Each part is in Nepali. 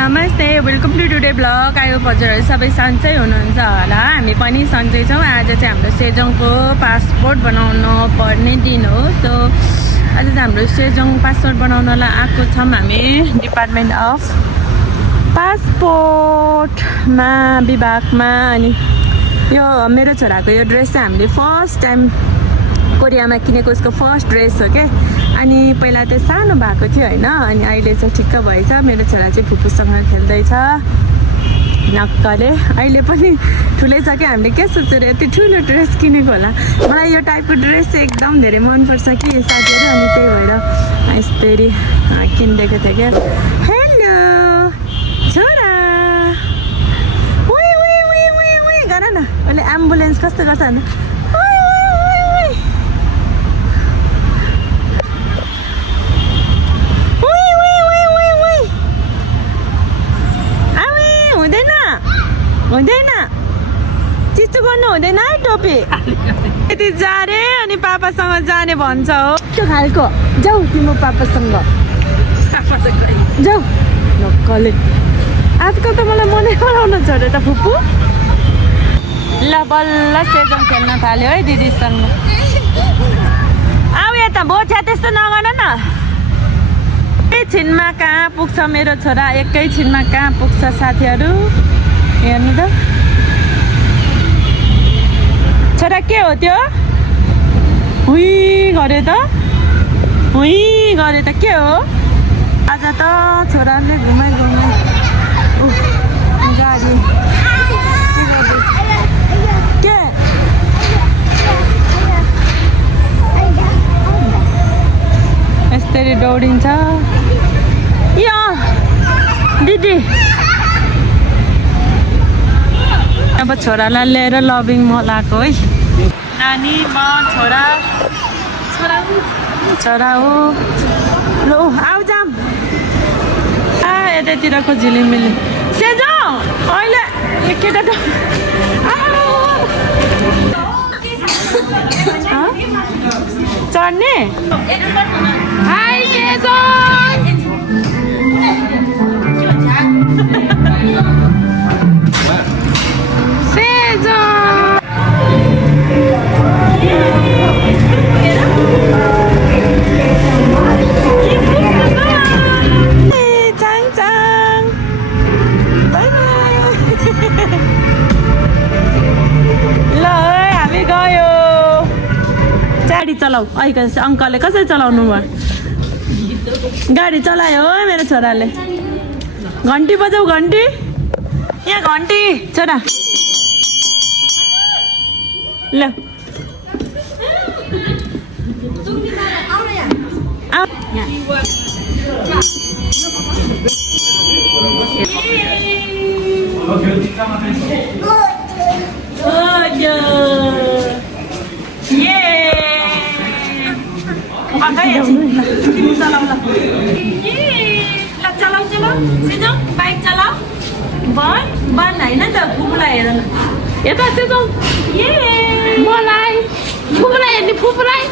नमस्ते वेलकम टु टुडे ब्लग। आयो हजुरहरू सबै सन्चै हुनुहुन्छ होला। हामी पनि सन्चै छौँ। आज चाहिँ हाम्रो सेजोङको पासपोर्ट बनाउन पर्ने दिन हो। सो आज चाहिँ हाम्रो सेजोङ पासपोर्ट बनाउनलाई आएको छौँ हामी डिपार्टमेन्ट अफ पासपोर्टमा विभागमा। अनि यो मेरो छोराको यो ड्रेस चाहिँ हामीले फर्स्ट टाइम कोरियामा किनेको उसको फर्स्ट ड्रेस हो क्या। अनि पहिला चाहिँ सानो भएको थियो होइन, अनि अहिले चाहिँ ठिक्क भएछ। मेरो छोरा चाहिँ फुपूसँग खेल्दैछ नक्कले। अहिले पनि ठुलै छ क्या। हामीले के सोचेर यति ठुलो ड्रेस किनेको होला। मलाई यो टाइपको ड्रेस चाहिँ एकदम धेरै मनपर्छ कि साथीहरू। अनि त्यही भएर यसरी किनिदिएको थिएँ क्या। हेलो छोरा, उही गर न। अहिले एम्बुलेन्स कस्तो गर्छ भने हुँदैन, चिसो गर्नु हुँदैन है टोपी। यति जाने अनि पापासँग जाने भन्छ हो त्यो खालको। जाऊ तिम्रो पापासँग जाऊ नक्कले। आजकल त मलाई मनै पराउन छोड्यो त फुपू। ल बल्ल सेजोङ खेल्न थाल्यो है दिदीसँग। आऊ यता बोछ्या त्यस्तो नगर न। एकैछिनमा कहाँ पुग्छ मेरो छोरा, एकैछिनमा कहाँ पुग्छ साथीहरू। हेर्नु त छोरा के हो त्यो। हुई गरे त, हुई गरे त के हो। आज त छोराले घुमाइ गाडी के यसरी दौडिन्छ। या दिदी अब छोरालाई लिएर लभिङ मल आएको है। नानी म छोरा हो। ल आऊ जाम। यतातिरको झिलिमिली सेजोङ अहिले केटा चढ्ने। High Sejong. गाडी चलाऊ। अहिले अङ्कलले कसरी चलाउनु भयो। गाडी चलायो हो मेरो छोराले। घन्टी बजाऊ घन्टी। यहाँ घन्टी छोरा ल। चलाऊ सेजोङ बाइक चलाऊ। बन्द होइन त फुपूलाई हेर न। यता सेजोङ मलाई फुपूलाई हेर्ने फुपूलाई।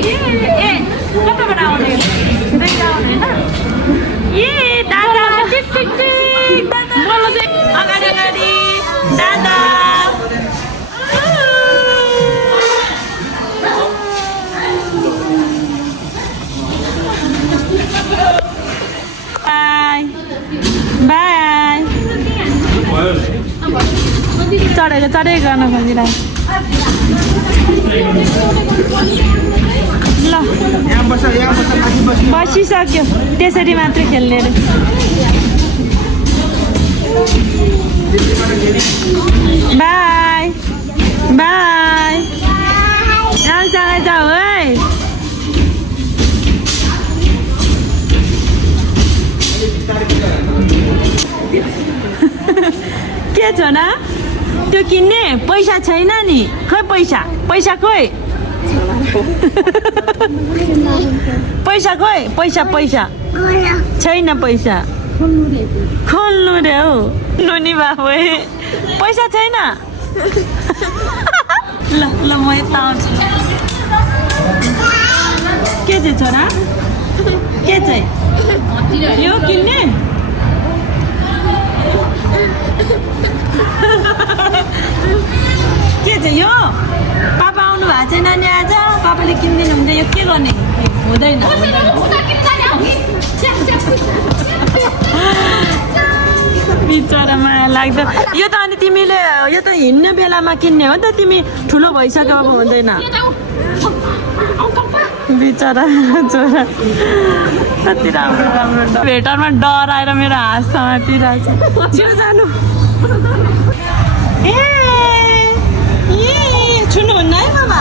ए कताबाट आउने आउने होइन। ए दादा टिक टिक टिक दादा अगाडि अगाडि दादा। बाई चढेको गर्न खोजिरहेको। ल बसिसक्यो, त्यसरी मात्रै खेल्ने अरे। बाई बाई राम्रोसँग जाऊ है। के छ न त्यो किन्ने पैसा छैन नि। खोइ पैसा खोइ पैसा खोइ पैसा छैन। पैसा खोल्नु रे हौ नुनी बाबु। पैसा छैन। ल ल म यता आउँछु। के चाहिँ छोरा के चाहिँ यो किन्ने के छ यो पापा आउनु भएको छैन नि आज पापाले किनिदिनु हुन्छ यो के गर्ने हुँदैन बिचरा माया लाग्दो यो त अनि तिमीले यो त हिँड्ने बेलामा किन्ने हो नि त तिमी ठुलो भइसक्यो अब हुँदैन बिचरा छोरा कति राम्रो राम्रो भेटरमा डर आएर मेरो हाँस समातिरहेको छ छिटो जानु ए छुन्नुहुन्न है बाबा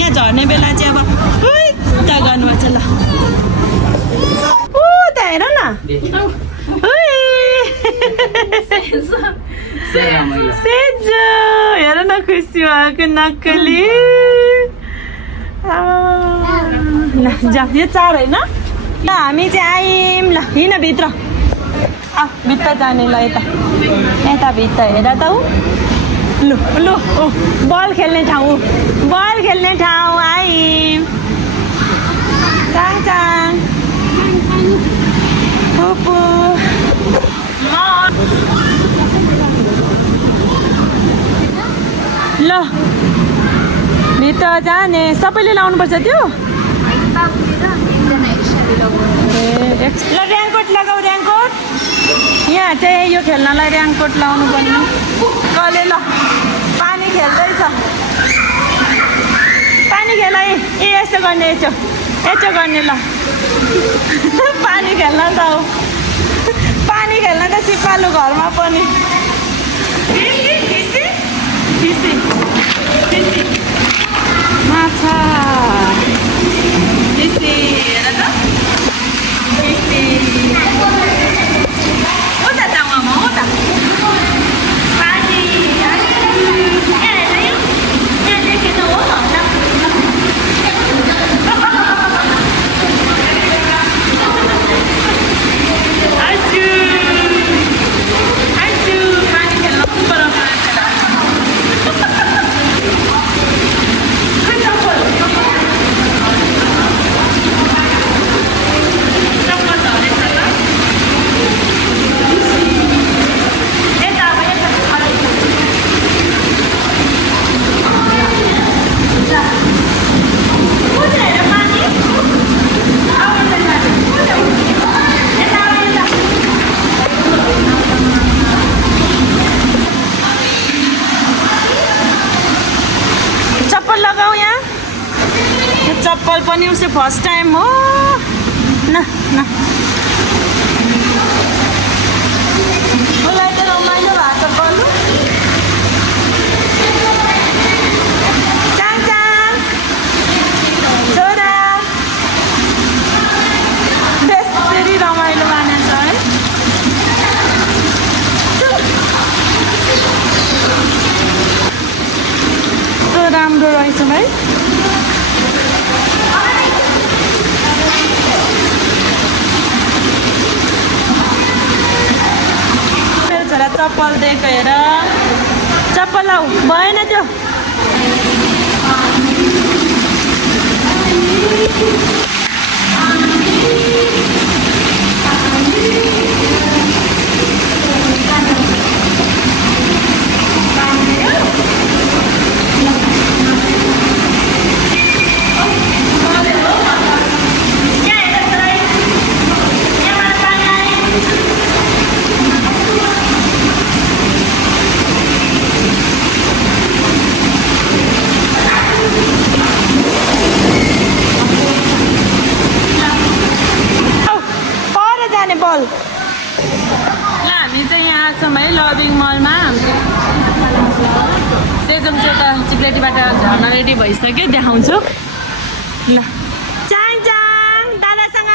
यहाँ झर्ने बेला चाहिँ अब उता गर्नुपर्छ ल ऊ त्यहाँ हेर न सेजो हेर न खुसी भएको नक्कली ल जा यो 4 होइन ल हामी चाहिँ आयौँ ल हिँड भित्र भित्र जाने ल यता भित्र हेर त ऊ लु लु बल खेल्ने ठाउँ आयौँ चाङ चाङ पुपु ल भित्र जाने सबैले लाउनुपर्छ त्यो ल ऱ्याङ्कोट लगाऊ ऱ्याङ्कोट यहाँ चाहिँ यो खेल्नलाई ऱ्याङ्कोट लाउनु पर्ने कसले ल पानी खेल्दैछ पानी खेल है ए यसो गर्ने यसो गर्ने ल पानी खेल्न त हो पानी खेल्न त सिपालु घरमा पनि माछा हेर त उता जाउँ उता पानी देखेन हो चप्पल पनि उसले फर्स्ट टाइम हो न उसलाई त रमाइलो भएको छ बोल्नु चाङ चाङ छोरा त्यसरी रमाइलो मानेछ है कस्तो राम्रो रहेछ भाइ चप्पल दिएको हेर चप्पल लाऊ भएन त्यो बल ल हामी चाहिँ यहाँ छौँ है लभिङ मलमा सेजोङ चाहिँ त चिप्लेटीबाट झर्न रेडी भइसक्यो देखाउँछु ल चाङ चाङ दादासँग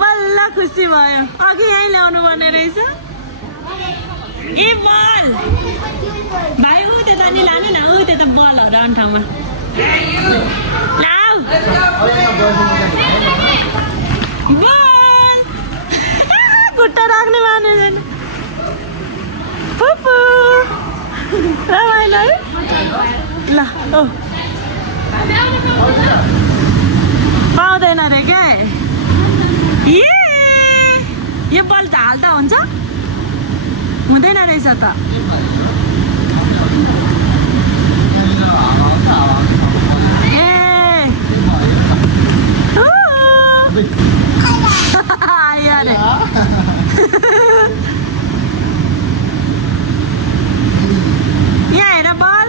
बल्ल खुसी भयो अघि यहीँ ल्याउनु पर्ने रहेछ ए बल भाइ ऊ त्यता नि लाने न ऊ त्यता बलहरू आउने ठाउँमा लाऊ बल खुट्टा राख्ने माने छैन पुपु रमाइलो है ल पाउँदैन रे के यो बल हाल्दा हुन्छ हुँदैन रहेछ त आयो रे यहाँ हेर बल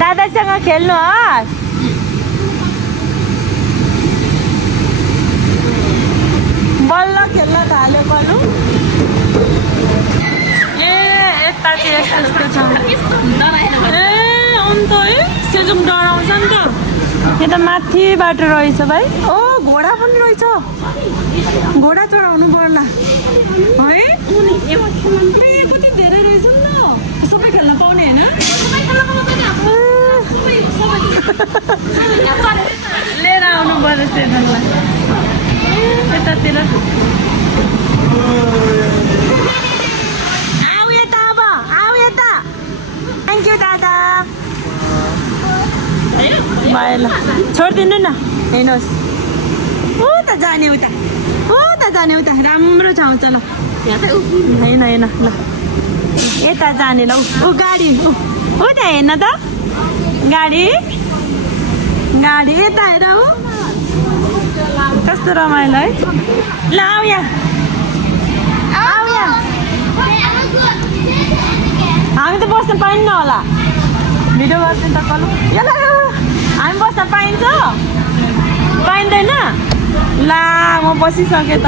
दादासँग खेल्नुहोस् बल्ल खेल्न थाल्यो बल्लु यता चाहिँ यस्तो छ अन्त है सेजुम डराउँछ नि त यता माथिबाट रहेछ भाइ ओ घोडा पनि रहेछ घोडा चढाउनु पर्ला है कति धेरै रहेछ नि त सबै खेल्न पाउने होइन लिएर आउनु पर्यो सेजनलाई यतातिर आऊ यता अब आऊ यता थ्याङ्क यू दादा भयो ल छोडिदिनु न हेर्नुहोस् उता जाने उता राम्रो ठाउँ छ ल होइन होइन ल यता जाने ल ऊ गाडी उता हेर्न त गाडी यता हेर हो कस्तो रमाइलो है ल आऊ यहाँ हामी त बस्न पाइन्न होला भिडियो गर्छ त कल हामी बस्न पाइन्छ पाइँदैन ला म बसिसकेँ त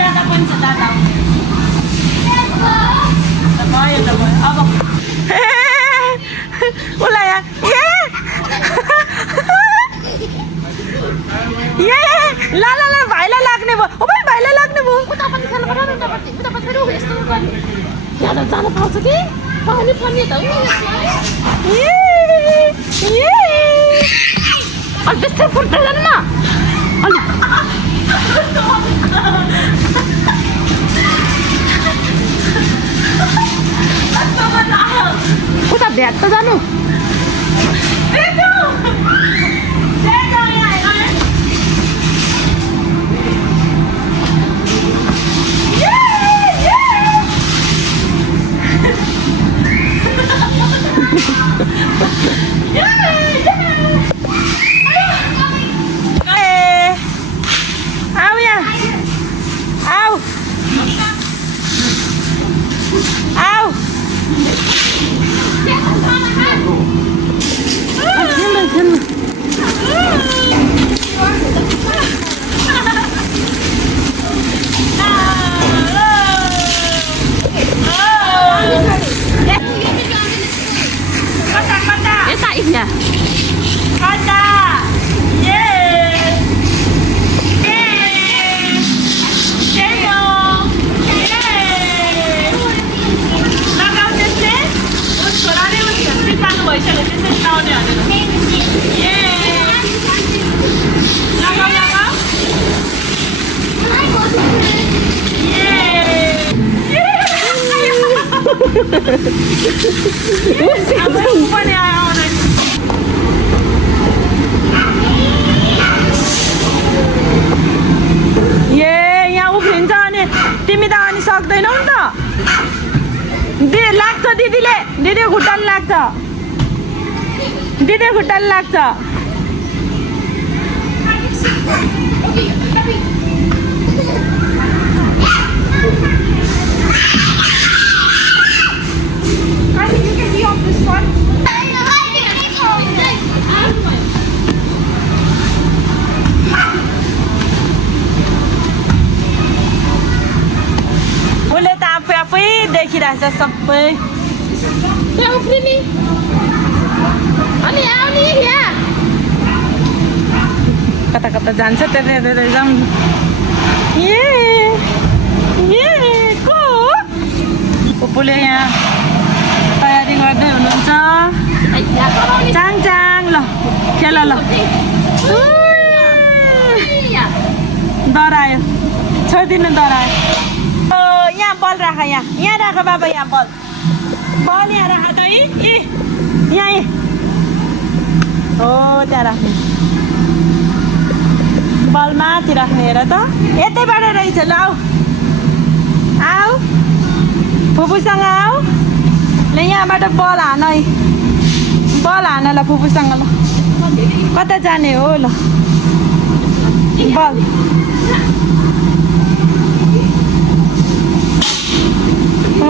दादा पनि छ दादा भयो त भयो अब उसलाई ल भाइलाई लाग्ने भयो ओ भाइ भाइलाई लाग्ने भयो जान पाउँछ कि पाउने पर्ने त त्यस्तै फुट्दैन न उता भ्याट त जानु यहाँ उफ्रिन्छ अनि तिमी त अनि सक्दैनौ नि त लाग्छ दिदी खुट्टाले लाग्छ उसले त आफै देखिरहेछ सबै कता कता जान्छ त्यता जाउँ पुपुले यहाँ तयारी गर्दै हुनुहुन्छ चाङ चाङ ल खेल ल डरायो छोडिदिनु डरायो यहाँ बल राख यहाँ राख बाबा यहाँ बल यहाँ राख त यहाँ हो त्यहाँ राख्ने बल माथि राख्ने हेर त यतैबाट रहेछ ल आऊ फुपूसँग आऊ ल यहाँबाट बल हान है बल हान ल फुपूसँग ल कता जाने हो ल बल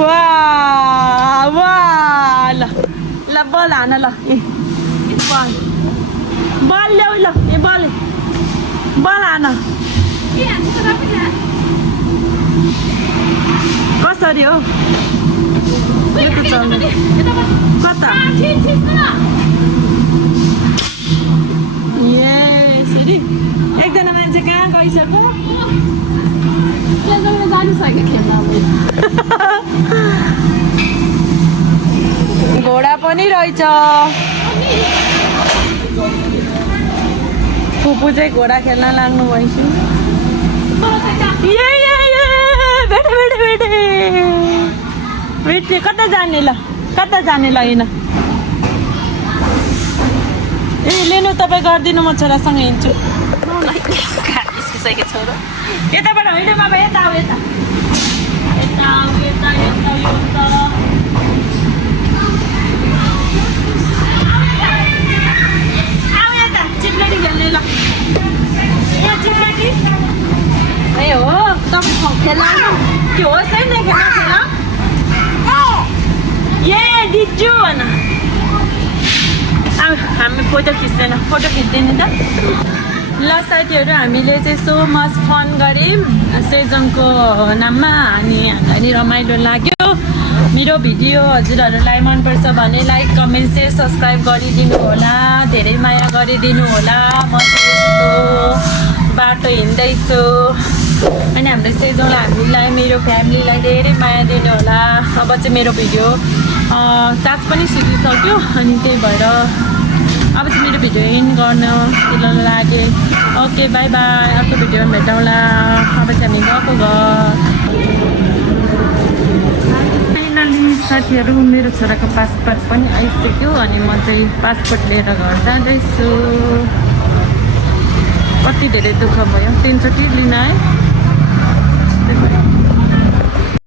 वाह वाह ल ल बल हान ल बल बल ल्याऊ ल बल बल हान कसरी हो कता यसरी एकजना मान्छे कहाँ गइसक्यो घोडा पनि रहेछ फुपू चाहिँ घोडा खेल्न लाग्नु भएछ भेटे कता जाने ल हिँड ए लिनु तपाईँ गरिदिनु म छोरासँग हिँड्छु छोरो यताबाट होइन बाबा यता आऊ यता चिप्लेटी खेल्ने ल यहाँ चिप्लेटी ए हो तपाईँ खेला के होस् है खेला ए दिजु भन अब हामी फोटो खिच्दैन फोटो खिच्दैन त ल साथीहरू हामीले चाहिँ सो मच फन गऱ्यौँ सेजोङको नाममा अनि हामीलाई नि रमाइलो लाग्यो मेरो भिडियो हजुरहरूलाई मनपर्छ भने लाइक कमेन्ट सेयर सब्सक्राइब गरिदिनु होला धेरै माया गरिदिनु होला म चाहिँ यस्तो बाटो हिँड्दैछु अनि हाम्रो सेजोङलाई हामीलाई मेरो फ्यामिलीलाई धेरै माया दिनु होला अब चाहिँ मेरो भिडियो चार्ज पनि सिकिसक्यो अनि त्यही भएर अब चाहिँ मेरो भिडियो एन्ड गर्न लाग्यो ओके बाई बाई अर्को भिडियोमा भेटौँला अब चाहिँ हामी गएको फाइनली साथीहरू मेरो छोराको पासपोर्ट पनि आइसक्यो अनि म चाहिँ पासपोर्ट लिएर घर जाँदैछु कति धेरै दुःख भयो 3 चोटि लिन है